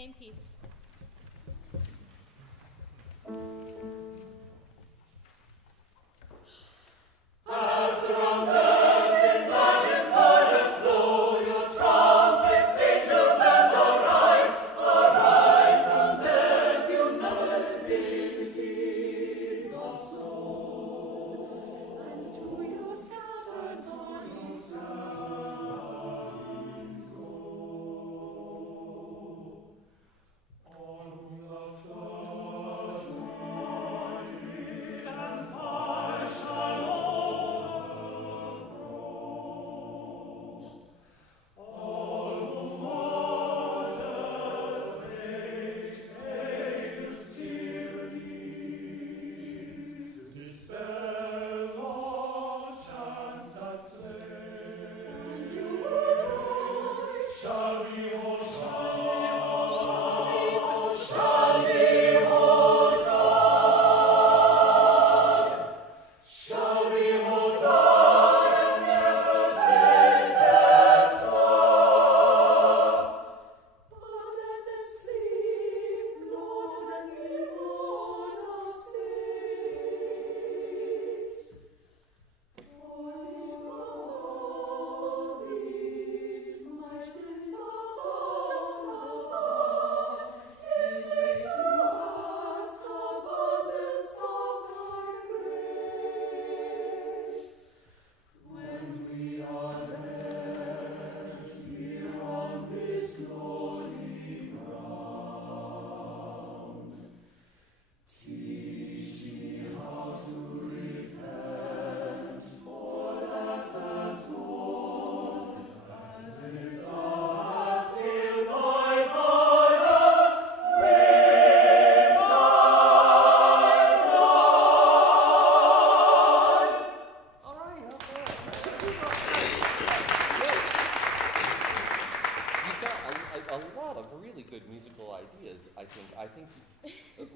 Same piece.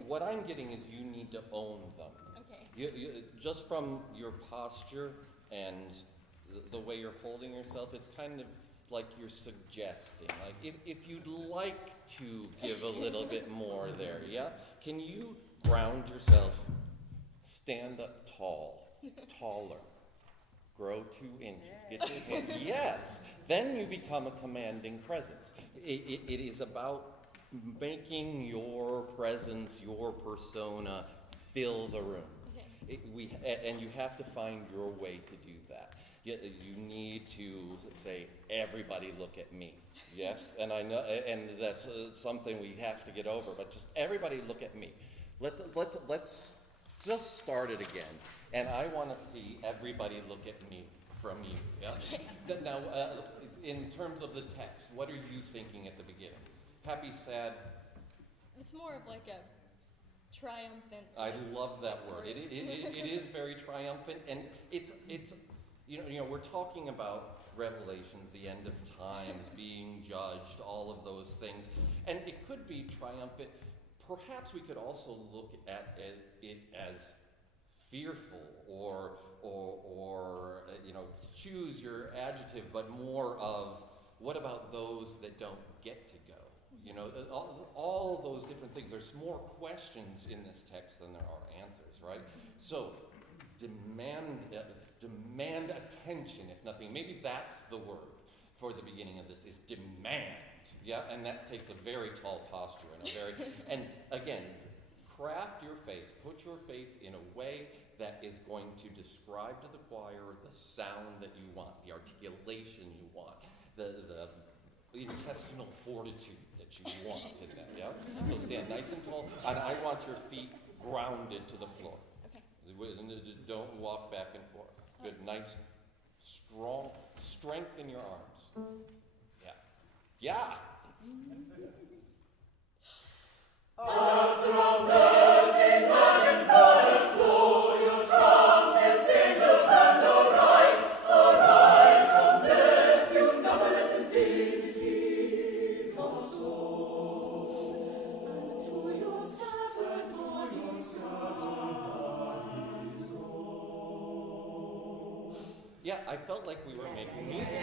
What I'm getting is you need to own them. Okay. Just from your posture and the way you're holding yourself, it's kind of like you're suggesting. Like if you'd like to give a little bit more there, yeah? Can you ground yourself, stand up tall, taller, grow 2 inches, get your head, yes. Then you become a commanding presence. It is about making your presence, your persona, fill the room. Okay. And you have to find your way to do that. You need to say, everybody look at me. Yes, and I know, and that's something we have to get over, but just everybody look at me. Let's just start it again. And I want to see everybody look at me from you. Yeah? Okay. Now, in terms of the text, what are you thinking at the beginning? Happy, sad? It's more of like a triumphant. I love that word. It is very triumphant, and it's you know we're talking about Revelations, the end of times, being judged, all of those things, and it could be triumphant. Perhaps we could also look at it as fearful, or you know, choose your adjective, but more of what about those that don't get to go? You know, all those different things. There's more questions in this text than there are answers, right? So demand attention, if nothing. Maybe that's the word for the beginning of this, is demand. Yeah, and that takes a very tall posture and a very, and again, craft your face, put your face in a way that is going to describe to the choir the sound that you want, the articulation you want, the intestinal fortitude that you want in that, yeah? So stand nice and tall, and I want your feet grounded to the floor. Okay. Don't walk back and forth. Good, nice, strong, strength in your arms. Yeah. Yeah! Trumpets in marching chorus, blow your trumpets, angels, and arise from death, you numberless infinities of souls, and to your scattered bodies go. Yeah, Yeah, I felt like we were making music.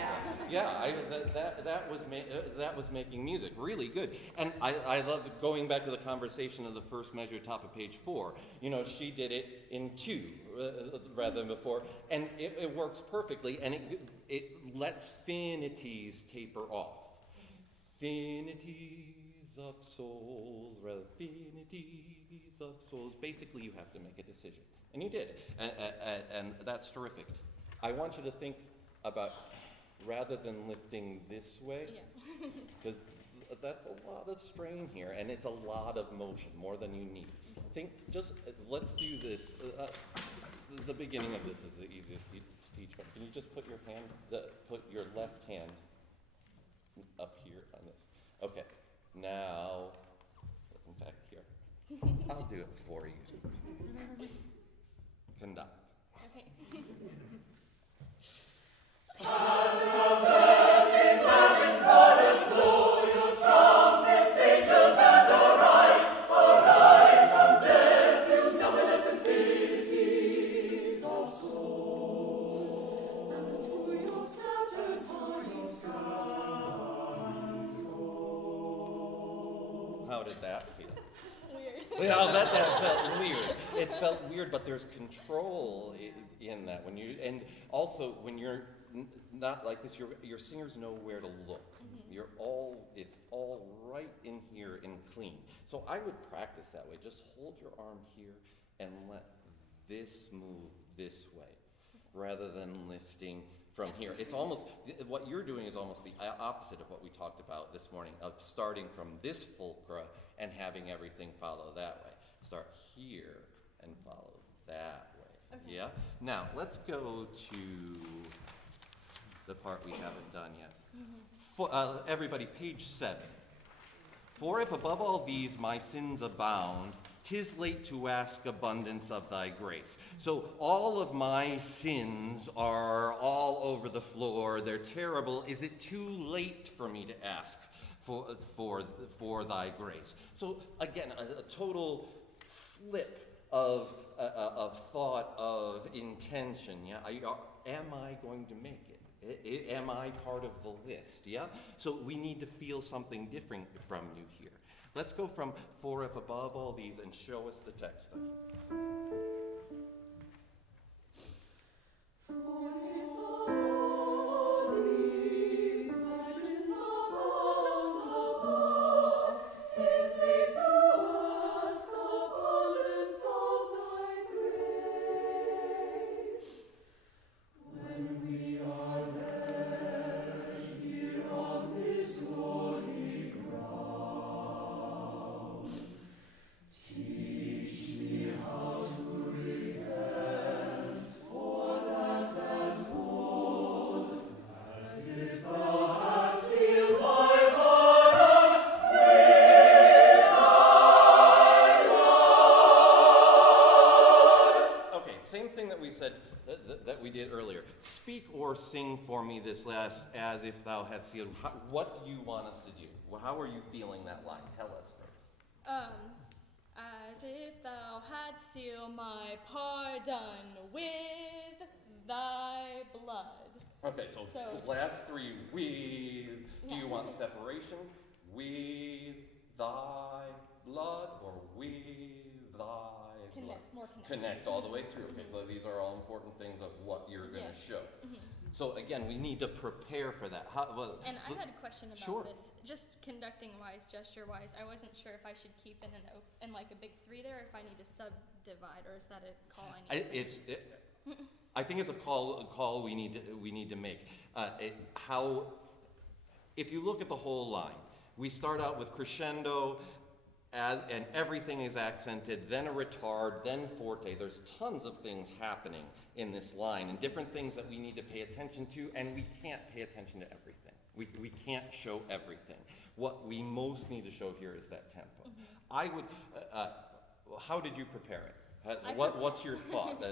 Yeah, that was making music. Really good. And I loved going back to the conversation of the first measure, top of page 4. You know, she did it in 2 rather than before, and it works perfectly, and it lets finities taper off. Finities of souls, rather finities of souls. Basically, you have to make a decision. And you did, and that's terrific. I want you to think about, rather than lifting this way, because that's a lot of strain here, and it's a lot of motion, more than you need. Think, let's do this. The beginning of this is the easiest to teach. Can you just put your left hand up here on this? Okay, now, in fact, here, I'll do it for you. Conduct. Okay. And the bells in marching chorus blow, your trumpets, angels, and arise from death, you numberless infinities of soul, and to your scattered parting skies go. How did that feel? Weird. Yeah, that felt weird. It felt weird, but there's control in that. And also when you're not like this, your singers know where to look. It's all right in here and clean. So I would practice that way. Just hold your arm here and let this move this way, rather than lifting from here. It's almost, what you're doing is almost the opposite of what we talked about this morning, of starting from this fulcra and having everything follow that way. Start here and follow that way. Okay. Yeah? Now, let's go to the part we haven't done yet. Everybody, page 7. For if above all these my sins abound, 'tis late to ask abundance of thy grace. So all of my sins are all over the floor. They're terrible. Is it too late for me to ask for thy grace? So again, a total flip of thought, of intention. Yeah, am I going to make it? Am I part of the list? Yeah. So we need to feel something different from you here. Let's go from for if above all these and show us the text. Sing for me this last, as if thou hadst sealed. What do you want us to do? How are you feeling that line? Tell us first. As if thou hadst sealed my pardon with thy blood. Okay, so last 3, with, do you want separation? With thy blood, or with thy blood? More connect. Connect all the way through. Okay, so these are all important things of what you're going to show. So again, we need to prepare for that. And I had a question about this. Just conducting-wise, gesture-wise, I wasn't sure if I should keep in like a big 3 there, or if I need to subdivide, or is that a call I need to make? I think it's a call we need to make. If you look at the whole line, we start out with crescendo, and everything is accented, then a retard, then forte. There's tons of things happening in this line, and different things that we need to pay attention to, and we can't pay attention to everything. We can't show everything. What we most need to show here is that tempo. I would, how did you prepare it? What's your thought?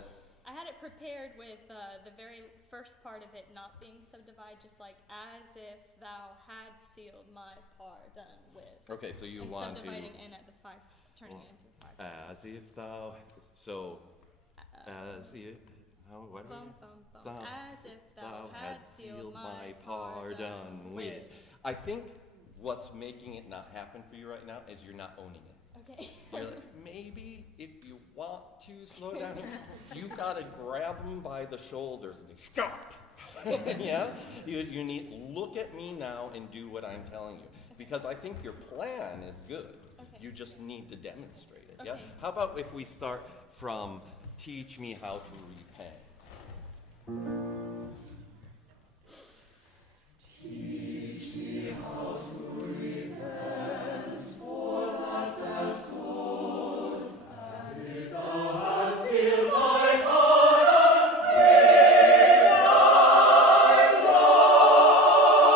I had it prepared with the very first part of it not being subdivided, just like as if thou had sealed my pardon with. Okay, so you want to subdividing in at the 5, turning it into 5. As if thou, so as if What bum, bum, bum, as if thou had sealed my pardon with. I think what's making it not happen for you right now is you're not owning it. Okay. You're like, maybe if you want to slow down, you gotta grab them by the shoulders and say, stop! Yeah? You need, look at me now and do what I'm telling you. Because I think your plan is good. Okay. You just need to demonstrate it. Okay. Yeah? How about if we start from teach me how to repent? Teach me how to repent, for that's as good as if thou hadst sealed my pardon with thy blood.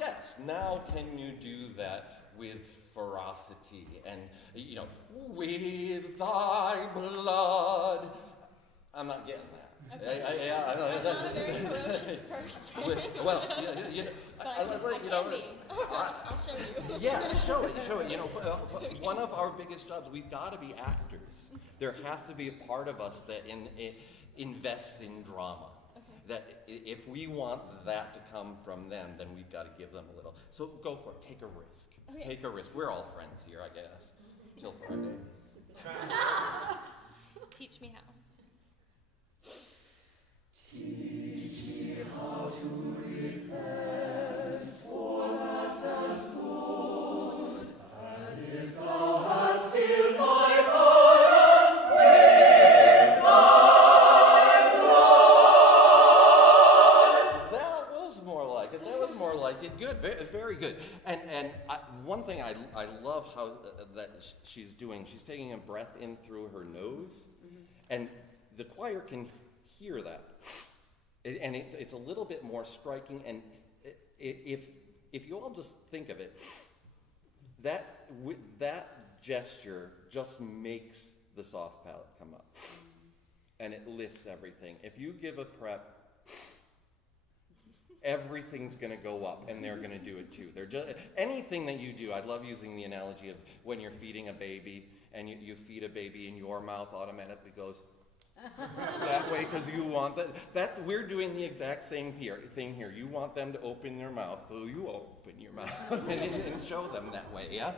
Yes, now can you do that with ferocity and, with thy blood? I'm not getting that. Okay. I'm not a very ferocious person. Well, I'll show you. Yeah, show it. One of our biggest jobs, we've got to be actors. There has to be a part of us that invests in drama. Okay. That if we want that to come from them, then we've got to give them a little. So go for it. Take a risk. Okay. Take a risk. We're all friends here, I guess. Till Friday. Teach me how. Teach me how to repent, for that's as good as if thou hadst sealed my pardon with thy blood. That was more like it. Good, very, very good. And one thing I love how that she's doing. She's taking a breath in through her nose, and the choir can hear that. And it's a little bit more striking, and if you all just think of it, that gesture just makes the soft palate come up, and it lifts everything. If you give a prep, everything's going to go up, and they're going to do it too. They're just anything that you do. I love using the analogy of when you're feeding a baby, and you feed a baby, and your mouth automatically goes that way because you want that. We're doing the exact same thing here. You want them to open their mouth, so you open your mouth and show them that way. Yeah.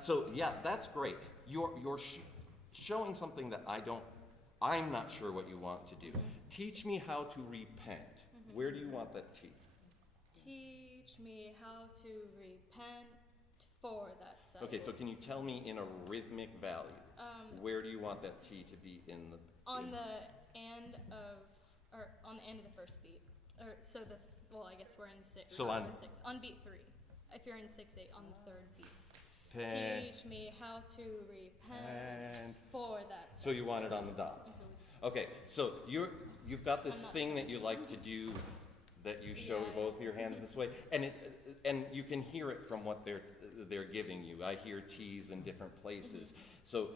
So yeah, that's great. You're showing something that I'm not sure what you want to do. Teach me how to repent. Where do you want that T? Teach me how to repent for that says. Okay, so can you tell me in a rhythmic value, where do you want that T to be in the... On the end of the first beat. I guess we're in 6. So on 6. On beat 3. If you're in 6/8, on the third beat. Teach me how to repent for that says. So you want it on the dot. Okay, so you've got this thing that you like to do, that you show both your hands this way, and you can hear it from what they're giving you. I hear T's in different places. So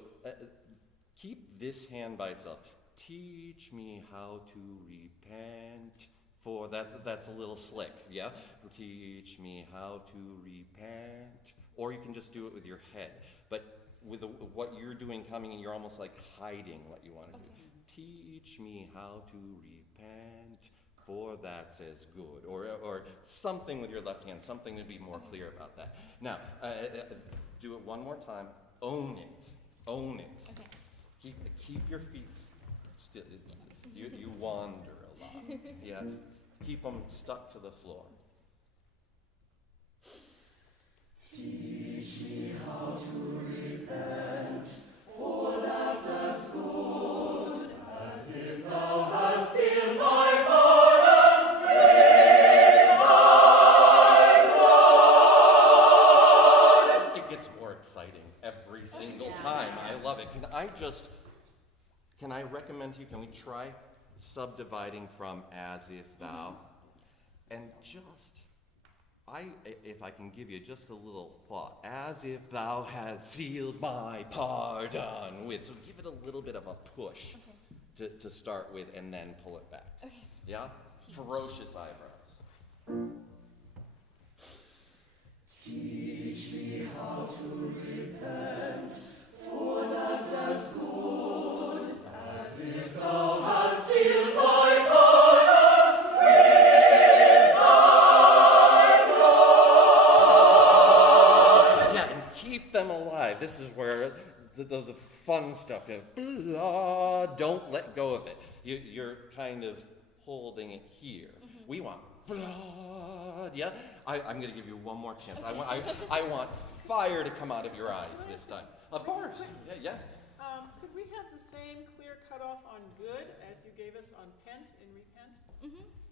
keep this hand by itself. Teach me how to repent for that's a little slick, yeah? Teach me how to repent. Or you can just do it with your head. But with what you're doing coming in, you're almost like hiding what you want to do. Teach me how to repent, for that's as good. Or something with your left hand, something to be more clear about that. Now, do it one more time. Own it. Own it. Okay. Keep your feet still. You wander a lot. Yeah. Keep them stuck to the floor. Teach me how to repent, for that's as good as if thou hadst sealed my pardon with thy blood. It gets more exciting every single time. I love it. Can I recommend to you, can we try subdividing from as if thou? And if I can give you just a little thought, as if thou hadst sealed my pardon with. So give it a little bit of a push to start with, and then pull it back. Okay. Yeah? Ferocious eyebrows. Teach me how to repent, for that's as good as if thou keep them alive. This is where the fun stuff goes. Blood. Don't let go of it. You're kind of holding it here. We want blood. Yeah? I'm going to give you one more chance. Okay. I want fire to come out of your eyes this time. Of course. Yeah, yes. Could we have the same clear cutoff on good as you gave us on pent and repent? Mm-hmm.